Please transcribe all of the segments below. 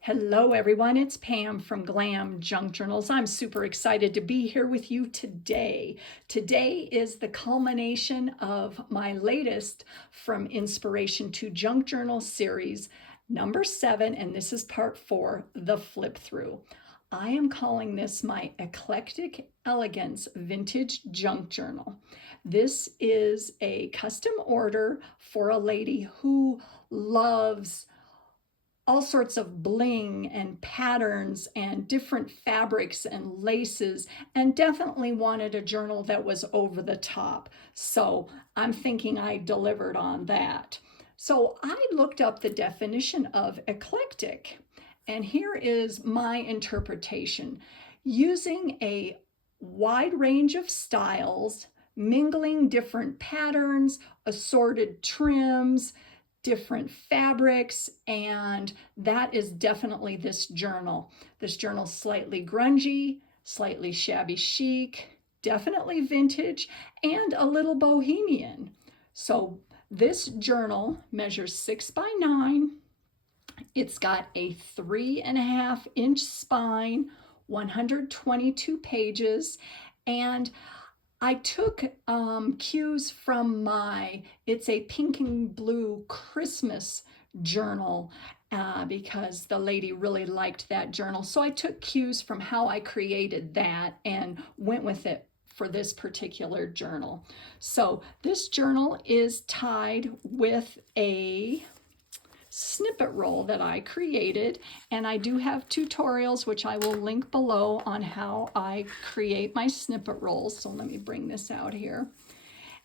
Hello everyone, it's Pam from Glam Junk Journals. I'm super excited to be here with you today. Today is the culmination of my latest From Inspiration to Junk Journal series, number 7, and this is part 4, the flip through. I am calling this my Eclectic Elegance Vintage Junk Journal. This is a custom order for a lady who loves all sorts of bling and patterns and different fabrics and laces, and definitely wanted a journal that was over the top. So I'm thinking I delivered on that. So I looked up the definition of eclectic, and here is my interpretation. Using a wide range of styles, mingling different patterns, assorted trims, different fabrics, and that is definitely this journal. This journal's slightly grungy, slightly shabby chic, definitely vintage, and a little bohemian. So this journal measures 6 by 9. It's got a 3.5-inch spine, 122 pages, and I took cues from it's a pink and blue Christmas journal because the lady really liked that journal. So I took cues from how I created that and went with it for this particular journal. So this journal is tied with a snippet roll that I created, and I do have tutorials which I will link below on how I create my snippet rolls. So let me bring this out here.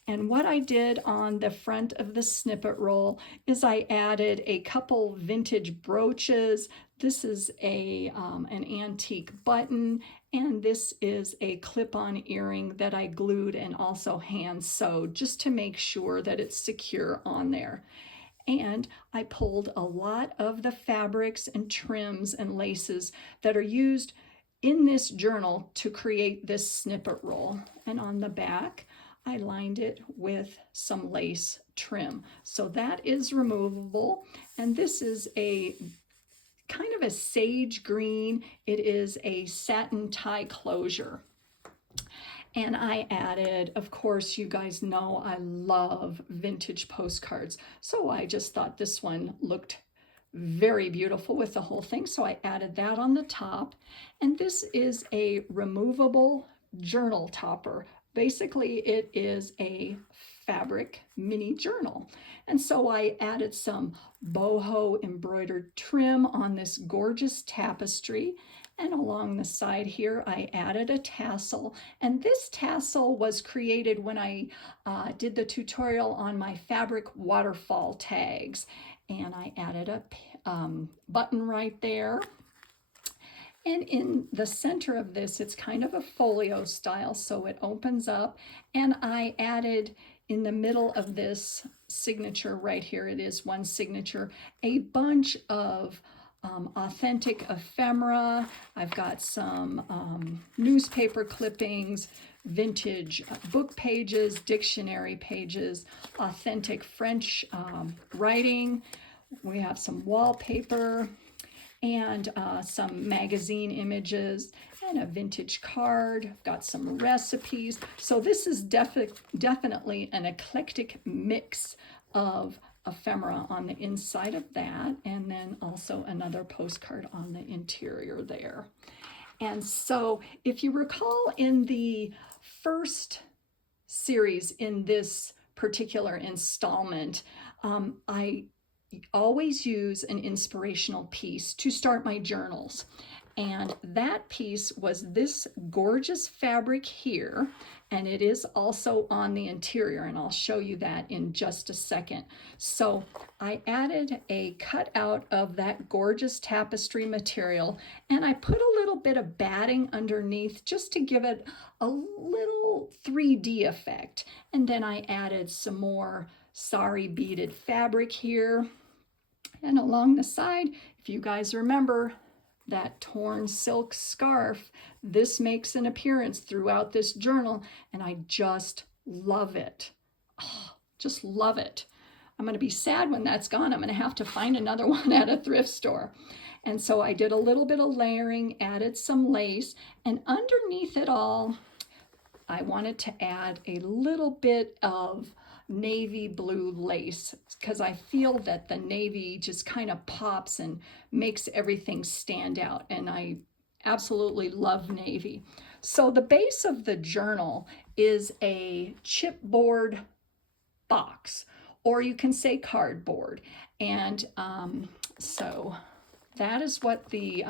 And what I did on the front of the snippet roll is I added a couple vintage brooches. This is an antique button, and this is a clip-on earring that I glued and also hand sewed just to make sure that it's secure on there. And I pulled a lot of the fabrics and trims and laces that are used in this journal to create this snippet roll. And on the back, I lined it with some lace trim. So that is removable. And this is a kind of a sage green. It is a satin tie closure. And I added, of course, you guys know I love vintage postcards. So I just thought this one looked very beautiful with the whole thing. So I added that on the top. And this is a removable journal topper. Basically, it is a fabric mini journal. And so I added some boho embroidered trim on this gorgeous tapestry. And along the side here, I added a tassel. And this tassel was created when I did the tutorial on my fabric waterfall tags. And I added a button right there. And in the center of this, it's kind of a folio style, so it opens up. And I added in the middle of this signature right here, it is one signature, a bunch of authentic ephemera. I've got some newspaper clippings, vintage book pages, dictionary pages, authentic French writing. We have some wallpaper and some magazine images and a vintage card. I've got some recipes. So this is definitely an eclectic mix of ephemera on the inside of that, and then also another postcard on the interior there. And so if you recall in the first series in this particular installment, I always use an inspirational piece to start my journals. And that piece was this gorgeous fabric here, and it is also on the interior, and I'll show you that in just a second. So I added a cutout of that gorgeous tapestry material, and I put a little bit of batting underneath just to give it a little 3D effect. And then I added some more Sari beaded fabric here. And along the side, if you guys remember that torn silk scarf, this makes an appearance throughout this journal, and I just love it. Oh, just love it. I'm going to be sad when that's gone. I'm going to have to find another one at a thrift store. And so I did a little bit of layering, added some lace, and underneath it all, I wanted to add a little bit of navy blue lace because I feel that the navy just kind of pops and makes everything stand out, and I absolutely love navy. So the base of the journal is a chipboard box, or you can say cardboard, and so that is what the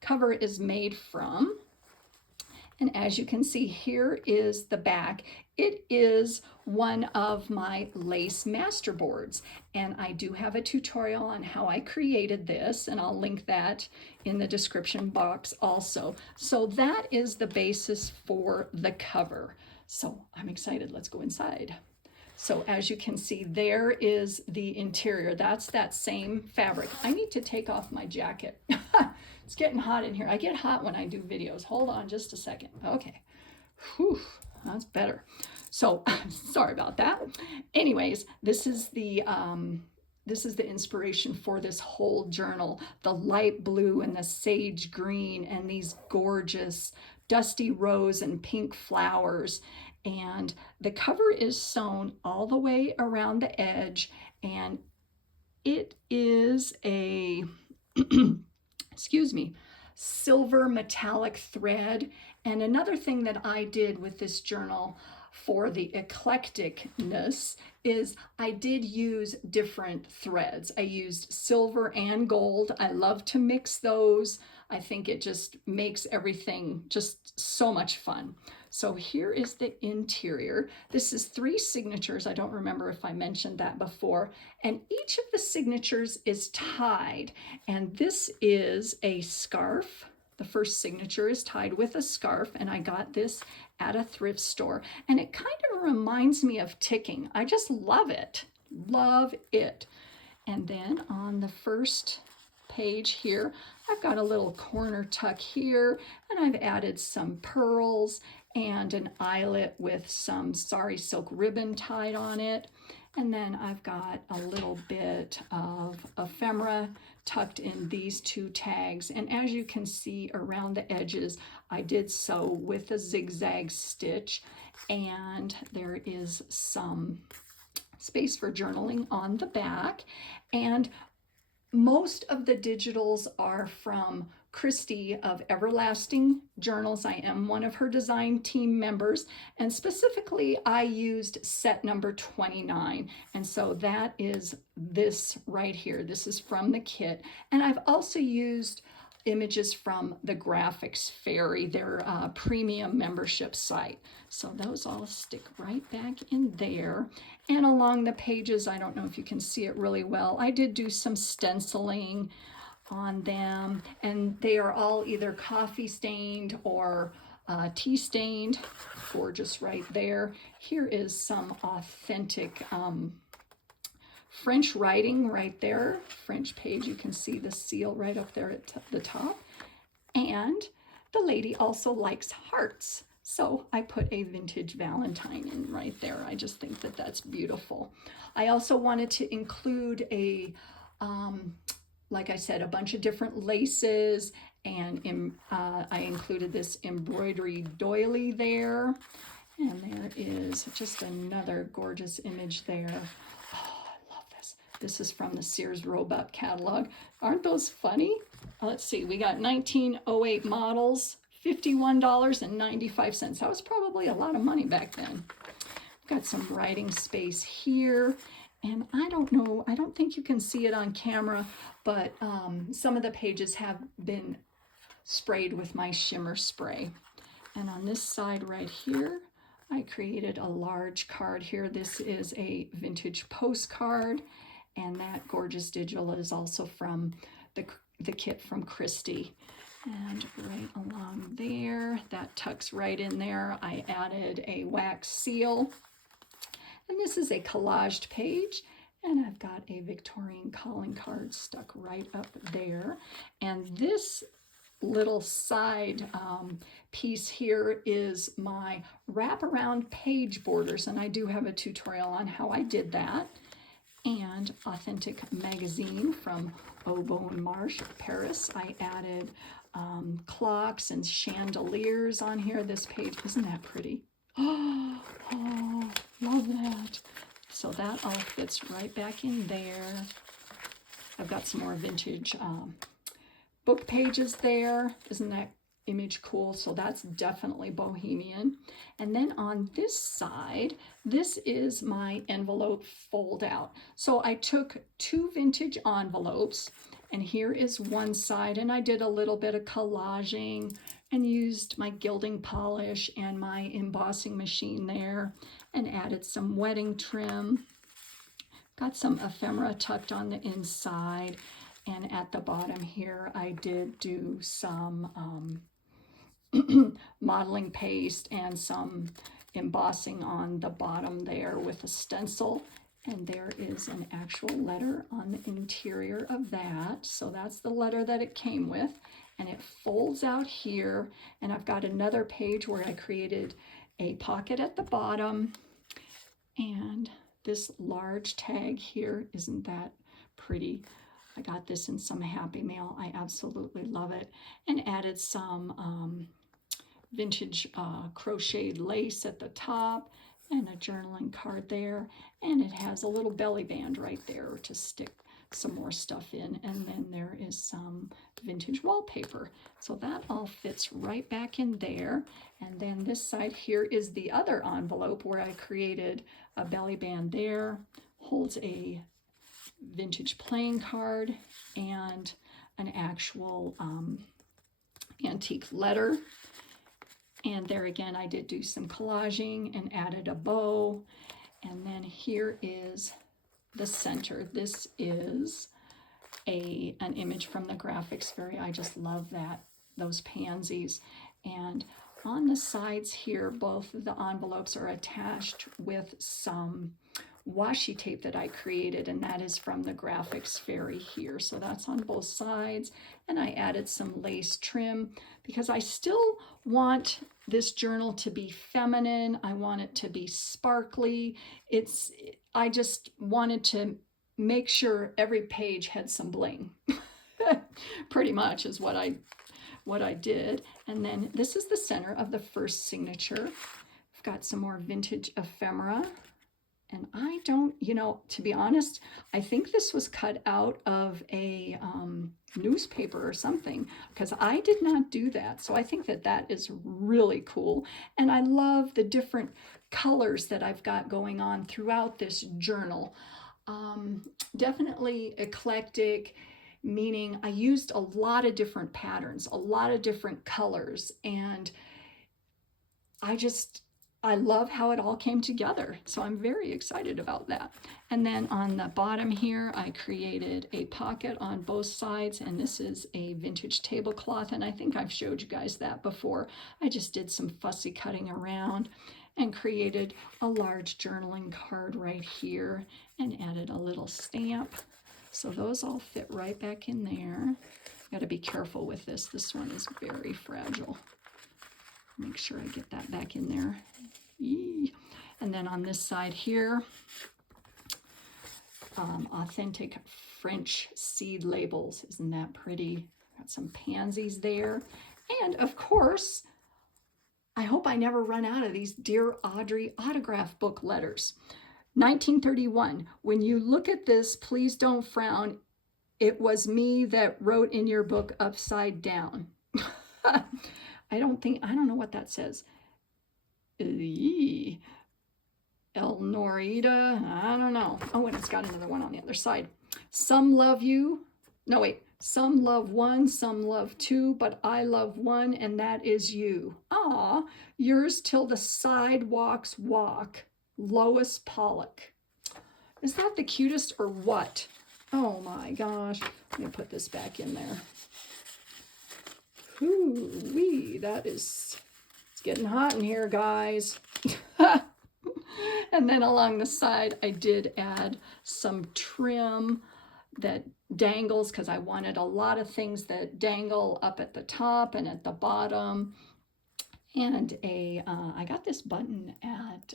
cover is made from. And as you can see, here is the back. It is one of my lace masterboards, and I do have a tutorial on how I created this, and I'll link that in the description box also. So that is the basis for the cover. So I'm excited. Let's go inside. So as you can see, there is the interior. That's that same fabric. I need to take off my jacket. It's getting hot in here. I get hot when I do videos. Hold on just a second. Okay. Whew, that's better. So sorry about that. Anyways, this is the inspiration for this whole journal. The light blue and the sage green and these gorgeous dusty rose and pink flowers. And the cover is sewn all the way around the edge, and it is a excuse me, silver metallic thread. And another thing that I did with this journal for the eclecticness is I did use different threads. I used silver and gold. I love to mix those. I think it just makes everything just so much fun. So here is the interior. This is 3 signatures. I don't remember if I mentioned that before. And each of the signatures is tied. And this is a scarf. The first signature is tied with a scarf, and I got this at a thrift store. And it kind of reminds me of ticking. I just love it. Love it. And then on the first page here, I've got a little corner tuck here, and I've added some pearls and an eyelet with some Sari silk ribbon tied on it. And then I've got a little bit of ephemera tucked in these 2 tags. And as you can see around the edges, I did sew with a zigzag stitch, and there is some space for journaling on the back. And most of the digitals are from Christy of Everlasting Journals. I am one of her design team members, and specifically I used set number 29, and so that is this right here. This is from the kit, and I've also used images from the Graphics Fairy, their premium membership site. So those all stick right back in there. And along the pages, I don't know if you can see it really well, I did do some stenciling on them, and they are all either coffee stained or tea stained. Gorgeous right there. Here is some authentic French writing right there. French page, you can see the seal right up there at the top. And the lady also likes hearts, so I put a vintage Valentine in right there. I just think that that's beautiful. I also wanted to include a like I said, a bunch of different laces, and I included this embroidery doily there. And there is just another gorgeous image there. Oh, I love this. This is from the Sears Roebuck catalog. Aren't those funny? Let's see, we got 1908 models, $51.95. That was probably a lot of money back then. Got some writing space here. And I don't know, I don't think you can see it on camera, but some of the pages have been sprayed with my shimmer spray. And on this side right here, I created a large card here. This is a vintage postcard, and that gorgeous digital is also from the kit from Christy. And right along there, that tucks right in there. I added a wax seal. And this is a collaged page, and I've got a Victorian calling card stuck right up there. And this little side piece here is my wraparound page borders, and I do have a tutorial on how I did that. and Authentic Magazine from Boho and Marsh, Paris. I added clocks and chandeliers on here. This page, isn't that pretty? Oh, love that. So that all fits right back in there. I've got some more vintage book pages there. Isn't that image cool? So that's definitely bohemian. And then on this side, this is my envelope fold out. So I took 2 vintage envelopes, and here is one side, and I did a little bit of collaging and used my gilding polish and my embossing machine there and added some wedding trim. Got some ephemera tucked on the inside, and at the bottom here I did do some modeling paste and some embossing on the bottom there with a stencil. And there is an actual letter on the interior of that. So that's the letter that it came with. And it folds out here. And I've got another page where I created a pocket at the bottom. And this large tag here, isn't that pretty? I got this in some Happy Mail. I absolutely love it. And added some vintage crocheted lace at the top and a journaling card there, and it has a little belly band right there to stick some more stuff in, and then there is some vintage wallpaper. So that all fits right back in there. And then this side here is the other envelope where I created a belly band there, holds a vintage playing card and an actual antique letter. And there again, I did do some collaging and added a bow. And then here is the center. This is an image from the graphics fairy. I just love that, those pansies. And on the sides here, both of the envelopes are attached with some washi tape that I created, and that is from the graphics fairy here. So that's on both sides. And I added some lace trim because I still want this journal to be feminine. I want it to be sparkly. I just wanted to make sure every page had some bling. Pretty much is what I did. And then this is the center of the first signature. I've got some more vintage ephemera. And I don't, to be honest, I think this was cut out of a newspaper or something, because I did not do that. So I think that is really cool. And I love the different colors that I've got going on throughout this journal. Definitely eclectic, meaning I used a lot of different patterns, a lot of different colors, and I love how it all came together. So I'm very excited about that. And then on the bottom here, I created a pocket on both sides, and this is a vintage tablecloth, and I think I've showed you guys that before. I just did some fussy cutting around and created a large journaling card right here and added a little stamp. So those all fit right back in there. Got to be careful with this. This one is very fragile. Make sure I get that back in there. Eee. And then on this side here, authentic French seed labels. Isn't that pretty? Got some pansies there. And of course, I hope I never run out of these Dear Audrey autograph book letters. 1931, when you look at this, please don't frown. It was me that wrote in your book upside down. I don't know what that says. El Norita, I don't know. Oh, and it's got another one on the other side. Some love you. No, wait. Some love one, some love two, but I love one, and that is you. Ah, yours till the sidewalks walk. Lois Pollock. Is that the cutest or what? Oh my gosh. Let me put this back in there. Ooh-wee, it's getting hot in here, guys. And then along the side, I did add some trim that dangles, because I wanted a lot of things that dangle up at the top and at the bottom. And I got this button at,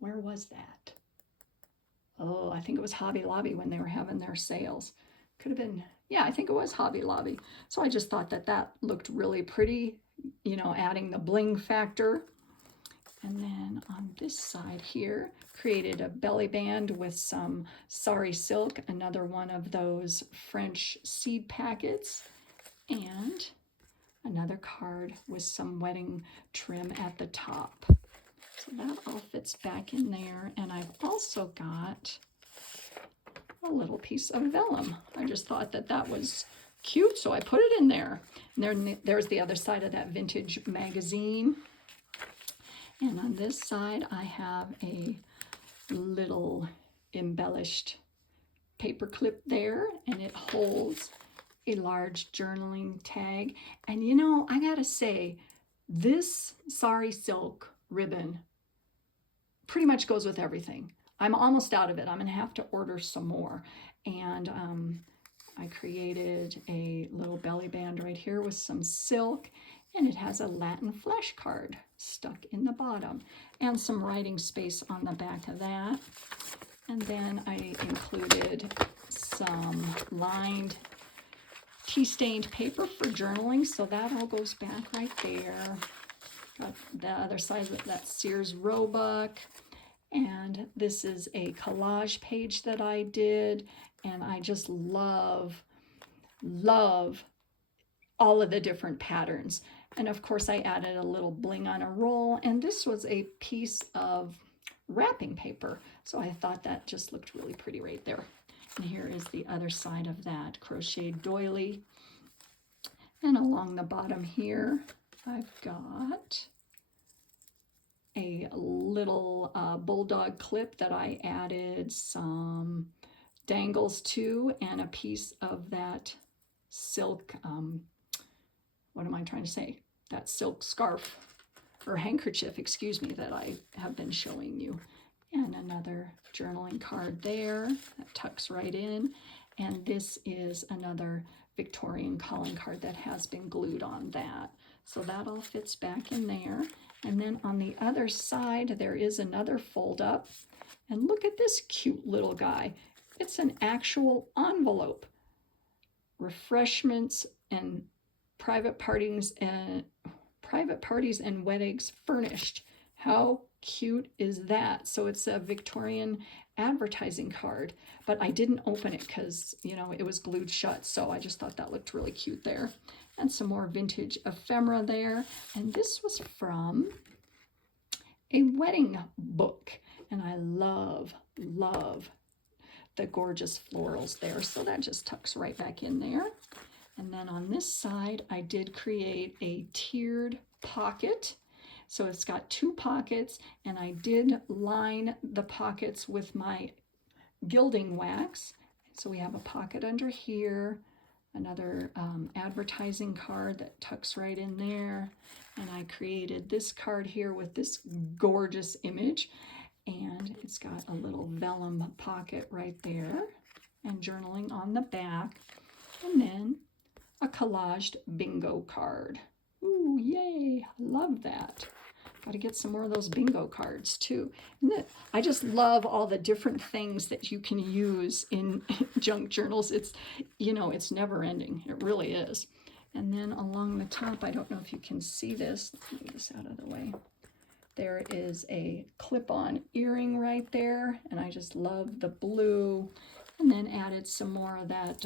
where was that? oh, I think it was Hobby Lobby when they were having their sales. Could have been, yeah, I think it was Hobby Lobby. So I just thought that that looked really pretty, you know, adding the bling factor. And then on this side here, created a belly band with some Sari silk, another one of those French seed packets, and another card with some wedding trim at the top. So that all fits back in there. And I've also got a little piece of vellum. I just thought that that was cute, so I put it in there. And then there's the other side of that vintage magazine. And on this side, I have a little embellished paper clip there, and it holds a large journaling tag. And you know, I gotta say, this Sari silk ribbon pretty much goes with everything. I'm almost out of it. I'm gonna have to order some more. And I created a little belly band right here with some silk, and it has a Latin flash card stuck in the bottom and some writing space on the back of that. And then I included some lined tea-stained paper for journaling, so that all goes back right there. Got the other side of that Sears Roebuck, and this is a collage page that I did, and I just love all of the different patterns. And of course I added a little bling on a roll, and this was a piece of wrapping paper, so I thought that just looked really pretty right there. And here is the other side of that crocheted doily. And along the bottom here, I've got a little bulldog clip that I added some dangles to, and a piece of that silk, what am I trying to say? That silk scarf or handkerchief, excuse me, that I have been showing you. And another journaling card there that tucks right in. And this is another Victorian calling card that has been glued on that. So that all fits back in there. And then on the other side, there is another fold up. And look at this cute little guy. It's an actual envelope. Refreshments and private parties and weddings furnished. How cute is that? So it's a Victorian advertising card, but I didn't open it because, you know, it was glued shut, so I just thought that looked really cute there. And some more vintage ephemera there. And this was from a wedding book, and I love the gorgeous florals there, so that just tucks right back in there. And then on this side, I did create a tiered pocket. So it's got two pockets, and I did line the pockets with my gilding wax. So we have a pocket under here, another advertising card that tucks right in there. And I created this card here with this gorgeous image, and it's got a little vellum pocket right there and journaling on the back. And then a collaged bingo card. Ooh, yay, I love that. Got to get some more of those bingo cards too. I just love all the different things that you can use in junk journals. It's, you know, it's never ending. It really is. And then along the top, I don't know if you can see this. Let me get this out of the way. There is a clip-on earring right there, and I just love the blue. And then added some more of that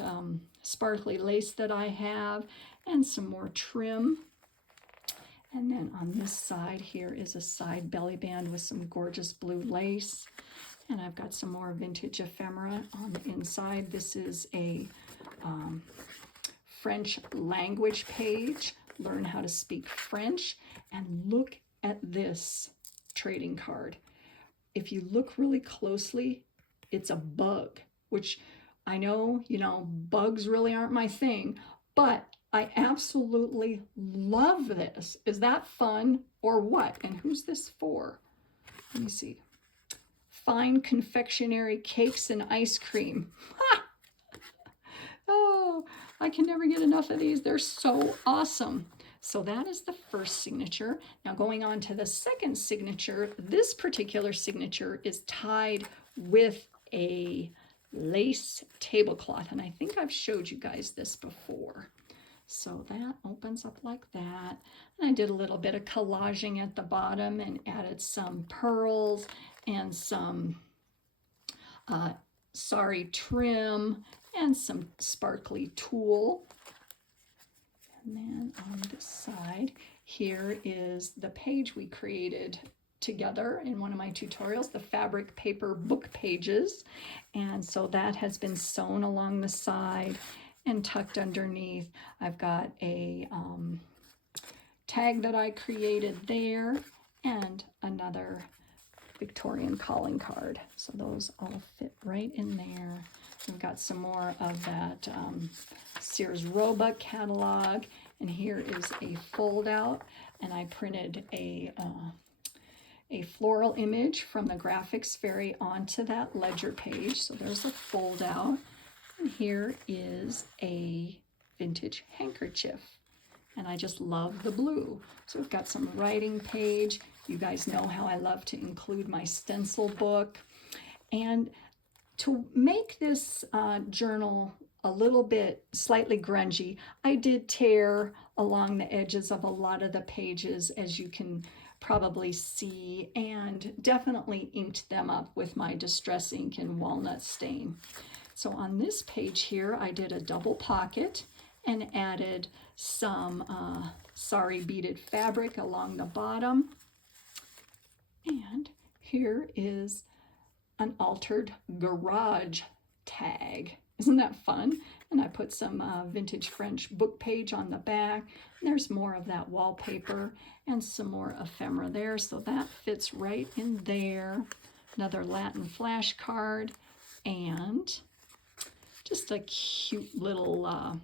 sparkly lace that I have, and some more trim. And then on this side here is a side belly band with some gorgeous blue lace. And I've got some more vintage ephemera on the inside. This is a French language page. Learn how to speak French. And look at this trading card. If you look really closely, it's a bug, which I know, you know, bugs really aren't my thing, but I absolutely love this. Is that fun or what? And who's this for? Let me see. Fine confectionery cakes and ice cream. Oh, I can never get enough of these. They're so awesome. So that is the first signature. Now going on to the second signature, this particular signature is tied with a lace tablecloth, and I think I've showed you guys this before. So that opens up like that. And I did a little bit of collaging at the bottom and added some pearls and some Sari trim and some sparkly tulle. And then on this side, here is the page we created together in one of my tutorials, the fabric paper book pages. And so that has been sewn along the side and tucked underneath. I've got a tag that I created there and another Victorian calling card. So those all fit right in there. We've got some more of that Sears Roebuck catalog, and here is a fold out, and I printed a floral image from the graphics fairy onto that ledger page. So there's a fold out, and here is a vintage handkerchief, and I just love the blue. So we've got some writing page. You guys know how I love to include my stencil book. And to make this journal a little bit slightly grungy, I did tear along the edges of a lot of the pages, as you can probably see, and definitely inked them up with my Distress ink and walnut stain. So on this page here, I did a double pocket and added some Sari beaded fabric along the bottom. And here is an altered garage tag. Isn't that fun? And I put some vintage French book page on the back. And there's more of that wallpaper and some more ephemera there. So that fits right in there. Another Latin flash card and just a cute little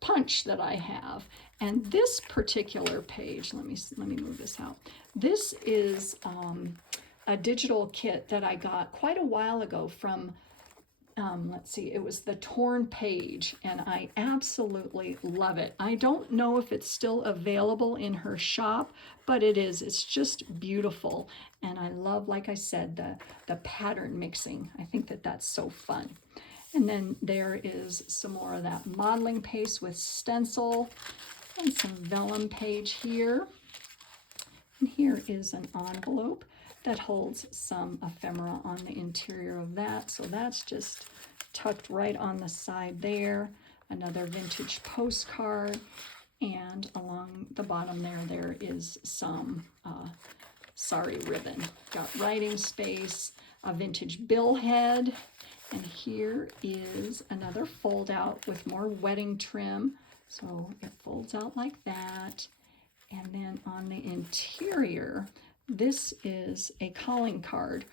punch that I have. And this particular page, let me move this out. This is a digital kit that I got quite a while ago from, let's see, it was the Torn Page, and I absolutely love it. I don't know if it's still available in her shop, but it is. It's just beautiful. And I love, like I said, the pattern mixing. I think that that's so fun. And then there is some more of that modeling paste with stencil and some vellum page here. And here is an envelope that holds some ephemera on the interior of that. So that's just tucked right on the side there. Another vintage postcard. And along the bottom there is some Sari ribbon. Got writing space, a vintage bill head. And here is another fold out with more wedding trim. So it folds out like that. And then on the interior, this is a calling card.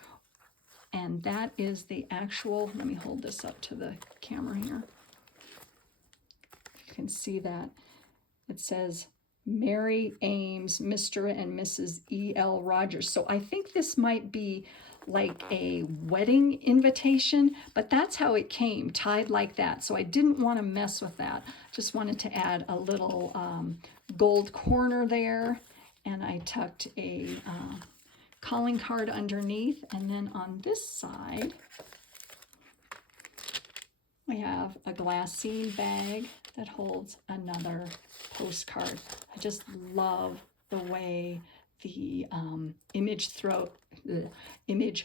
And that is the actual, let me hold this up to the camera here. You can see that. It says Mary Ames, Mr. and Mrs. E.L. Rogers. So I think this might be like a wedding invitation, but that's how it came, tied like that. So I didn't want to mess with that. Just wanted to add a little gold corner there, and I tucked a calling card underneath. And then on this side, we have a glassine bag that holds another postcard. I just love the way the image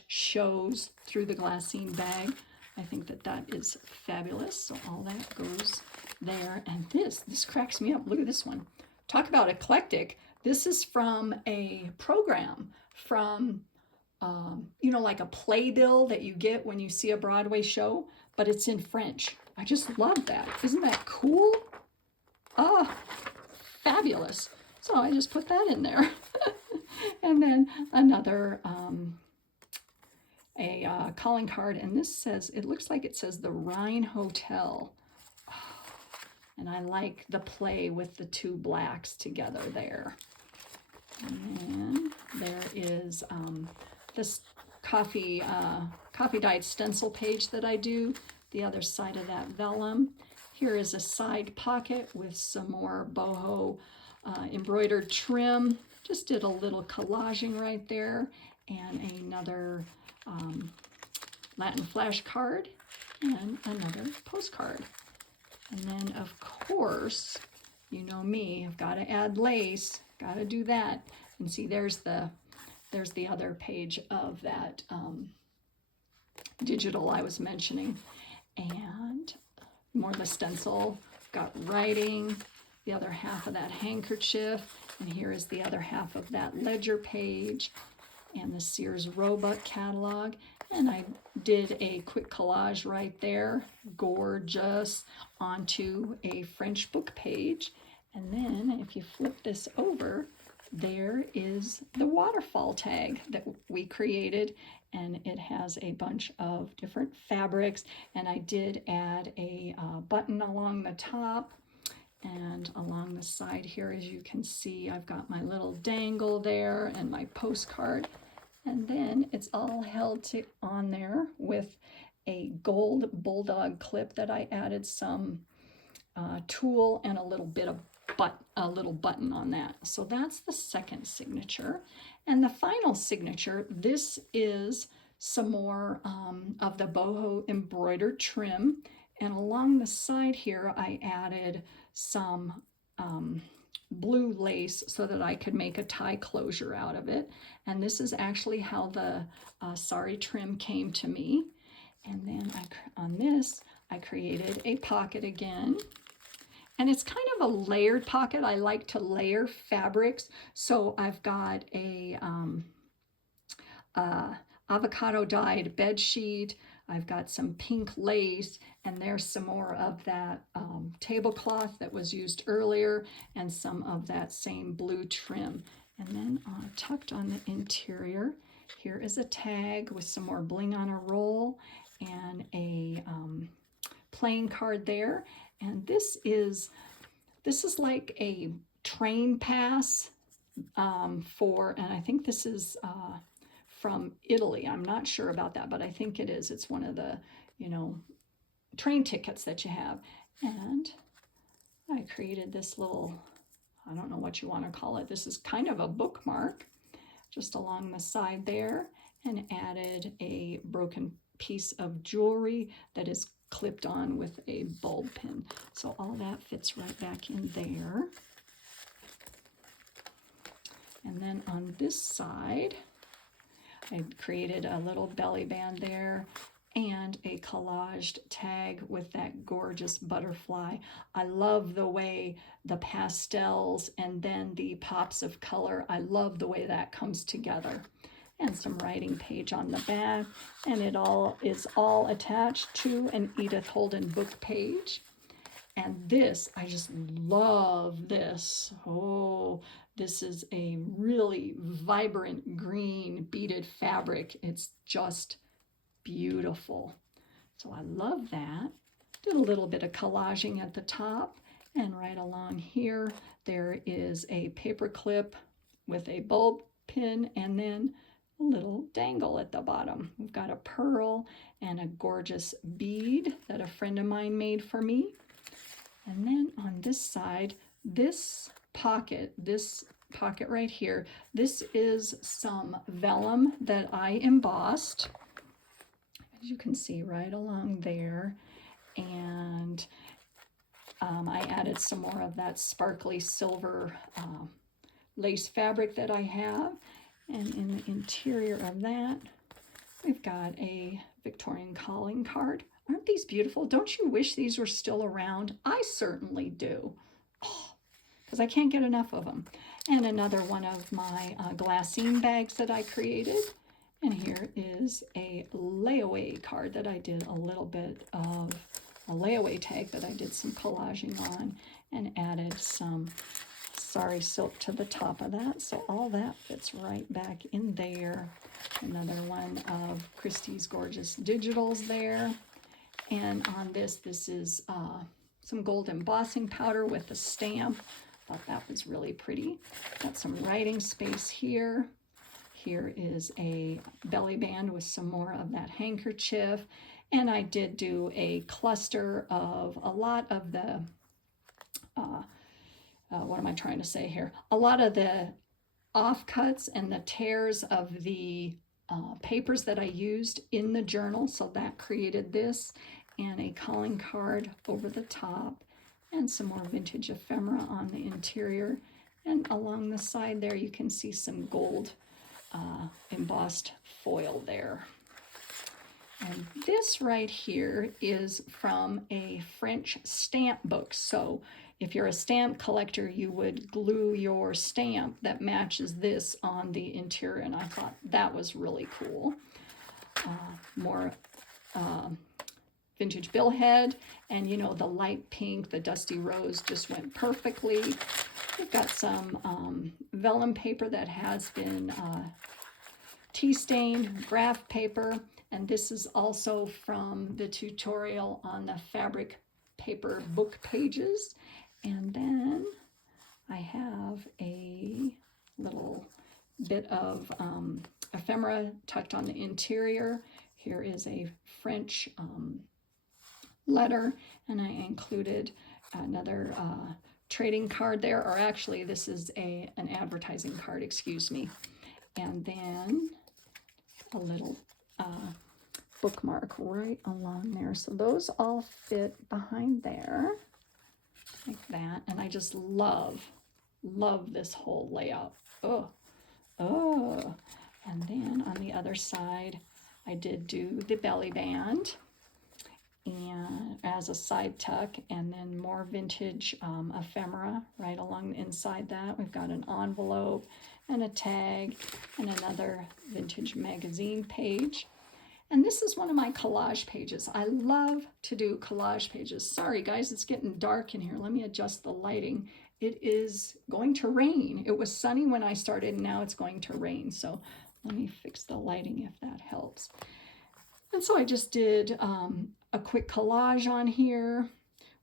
shows through the glassine bag. I think that that is fabulous. So all that goes there. And this cracks me up. Look at this one. Talk about eclectic. This is from a program from, you know, like a playbill that you get when you see a Broadway show, but it's in French. I just love that. Isn't that cool? Ah, fabulous. So I just put that in there. And then another, calling card, and this says, it looks like it says the Rhine Hotel. And I like the play with the two blacks together there. And then there is this coffee dyed stencil page that I do, the other side of that vellum. Here is a side pocket with some more boho embroidered trim. Just did a little collaging right there, and another Latin flashcard, and another postcard. And then, of course, you know me, I've got to add lace, got to do that. And see, there's the other page of that digital I was mentioning. And more of the stencil, got writing, the other half of that handkerchief, and here is the other half of that ledger page, and the Sears Roebuck catalog. And I did a quick collage right there, gorgeous, onto a French book page. And then if you flip this over, there is the waterfall tag that we created, and it has a bunch of different fabrics. And I did add a button along the top, and along the side here, as you can see, I've got my little dangle there and my postcard. And then it's all held on there with a gold bulldog clip that I added some tulle and a little bit of a little button on that. So that's the second signature. And the final signature, this is some more of the boho embroidered trim. And along the side here, I added some blue lace so that I could make a tie closure out of it. And this is actually how the Sari trim came to me. And then on this, I created a pocket again. And it's kind of a layered pocket. I like to layer fabrics. So I've got a avocado dyed bed sheet. I've got some pink lace, and there's some more of that tablecloth that was used earlier, and some of that same blue trim. And then tucked on the interior, here is a tag with some more bling on a roll and a playing card there. And this is like a train pass and I think this is from Italy. I'm not sure about that, but I think it is. It's one of the, train tickets that you have. And I created this little, I don't know what you want to call it. This is kind of a bookmark just along the side there, and added a broken piece of jewelry that is clipped on with a bulb pin. So all that fits right back in there. And then on this side, I created a little belly band there and a collaged tag with that gorgeous butterfly. I love the way the pastels and then the pops of color, I love the way that comes together. And some writing page on the back, and it all is all attached to an Edith Holden book page. And this, I just love this. Oh, this is a really vibrant green beaded fabric. It's just beautiful. So I love that. Did a little bit of collaging at the top, and right along here, there is a paper clip with a bulb pin, and then a little dangle at the bottom. We've got a pearl and a gorgeous bead that a friend of mine made for me. And then on this side, this pocket right here, this is some vellum that I embossed, as you can see right along there. And I added some more of that sparkly silver lace fabric that I have. And in the interior of that, we've got a Victorian calling card. Aren't these beautiful? Don't you wish these were still around? I certainly do, because I can't get enough of them. And another one of my glassine bags that I created. And here is a layaway card that I did a little bit of a layaway tag that I did some collaging on, and added some Sari silk to the top of that. So all that fits right back in there. Another one of Christie's gorgeous digitals there. And on this is some gold embossing powder with a stamp. Thought that was really pretty. Got some writing space here. Here is a belly band with some more of that handkerchief. And I did do a cluster of a lot of the, what am I trying to say here? A lot of the offcuts and the tears of the papers that I used in the journal, so that created this, and a calling card over the top, and some more vintage ephemera on the interior. And along the side there, you can see some gold embossed foil there. And this right here is from a French stamp book. So if you're a stamp collector, you would glue your stamp that matches this on the interior, and I thought that was really cool. More vintage billhead, and you know, the light pink, the dusty rose just went perfectly. We've got some vellum paper that has been tea stained, graph paper, and this is also from the tutorial on the fabric paper book pages. And then I have a little bit of ephemera tucked on the interior. Here is a French letter, and I included another trading card there, or actually this is an advertising card, excuse me. And then a little bookmark right along there. So those all fit behind there like that. And I just love this whole layout. Oh. And then on the other side, I did do the belly band and as a side tuck, and then more vintage ephemera right along the inside that. We've got an envelope and a tag and another vintage magazine page. And this is one of my collage pages. I love to do collage pages. Sorry guys, it's getting dark in here. Let me adjust the lighting. It is going to rain. It was sunny when I started, and now it's going to rain. So let me fix the lighting if that helps. And so I just did a quick collage on here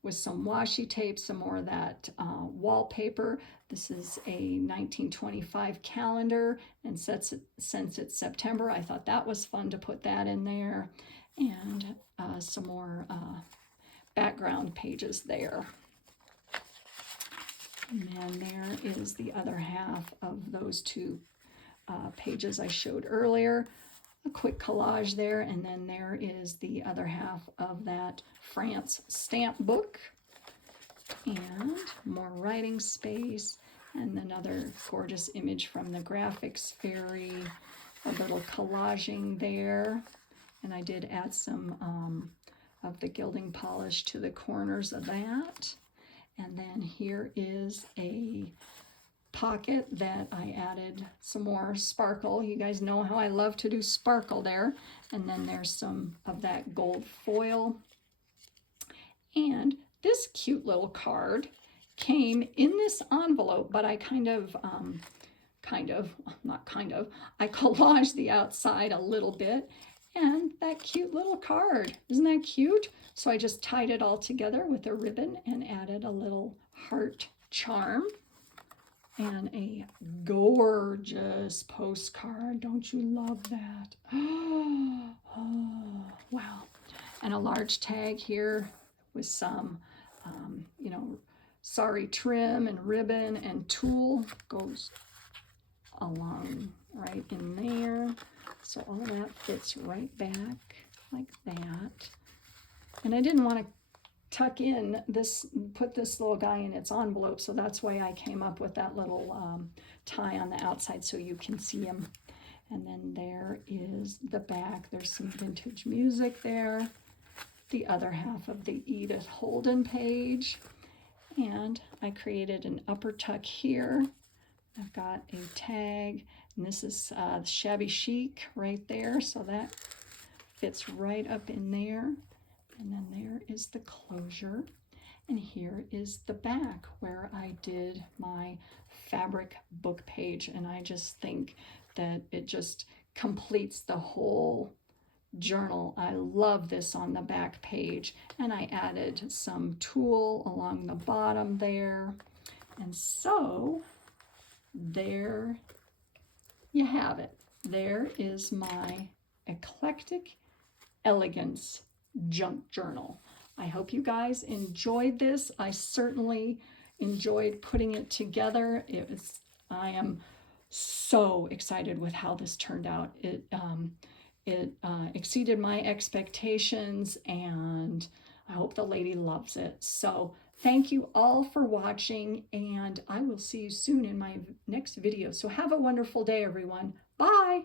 with some washi tape, some more of that wallpaper. This is a 1925 calendar, and since it's September, I thought that was fun to put that in there, and some more background pages there. And then there is the other half of those two pages I showed earlier. A quick collage there, and then there is the other half of that France stamp book, and more writing space, and another gorgeous image from the graphics fairy, a little collaging there, and I did add some of the gilding polish to the corners of that. And then here is a pocket that I added some more sparkle. You guys know how I love to do sparkle there. And then there's some of that gold foil. And this cute little card came in this envelope, but I I collaged the outside a little bit, and that cute little card, isn't that cute? So I just tied it all together with a ribbon and added a little heart charm. And a gorgeous postcard. Don't you love that? Oh, wow. And a large tag here with some, Sari trim and ribbon and tulle goes along right in there. So all that fits right back like that. And I didn't want to tuck in this, put this little guy in its envelope, so that's why I came up with that little tie on the outside so you can see him. And then there is the back. There's some vintage music there. The other half of the Edith Holden page. And I created an upper tuck here. I've got a tag, and this is shabby chic right there, so that fits right up in there. And then there is the closure, and here is the back where I did my fabric book page, and I just think that it just completes the whole journal. I love this on the back page, and I added some tulle along the bottom there. And so there you have it. There is my Eclectic Elegance junk journal. I hope you guys enjoyed this. I certainly enjoyed putting it together. I am so excited with how this turned out. It exceeded my expectations, and I hope the lady loves it. So thank you all for watching, and I will see you soon in my next video. So have a wonderful day, everyone. Bye.